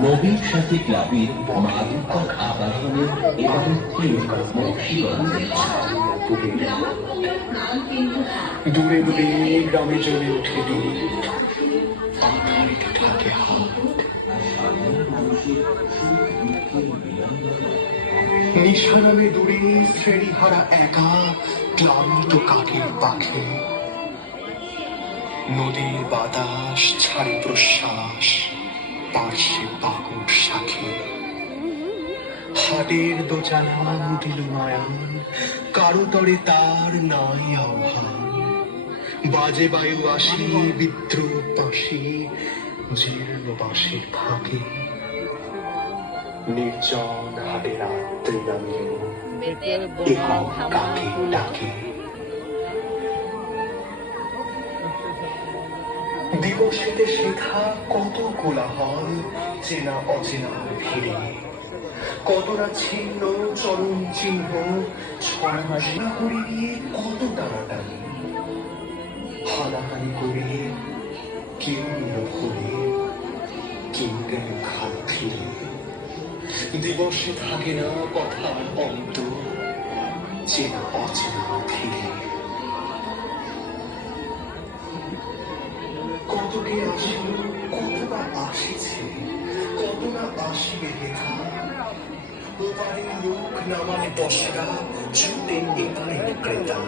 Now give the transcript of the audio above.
নবীন সাথী ক্লাবের মা দুর্গার আবাহনের এবারের থিম মুন্সিগঞ্জে। দূরে দূরে গ্রামে জ্বলে ওঠে দূত, আধারিতে থাকে হাত। নিশা নামে দূরে শ্রেণীহারা একা ক্লান্ত কাকের পাখি। নদীর বাতাস ছাড়ে প্রশ্বাস, পার্শ্বে পাকুর সাক্ষী। হাটের দোচালা দিল নয়ন, কারো তরে তার নাই আহ্বান। বাজে বায়ু আসি বিদ্রোহ পাশি, জীর্ণ বাঁশের ফাঁকে। নির্জন হাটে রাত্রি নামিয়ে একক কাকে ডাকে। দিবসেতে শেখা কত কোলাহল, চেনা অচেনার ভিড়ে। কতটা ছিন্ন চরণ চিহ্ন ছড়াছড়ি করে দিয়ে কত টানাটানি। হানাহানি করে কেউ নিল ভুলে, কেউ গেল খাল ফিরে। দিবসে থাকে না কথার অন্ত, চেনা অচেনা ধীরে। কতকে আসিল, কতটা আসিছে, কত না আসিবে দেখা। ওপারে লোক নামানে পশরা, ছুটে এপারে ক্রেতা।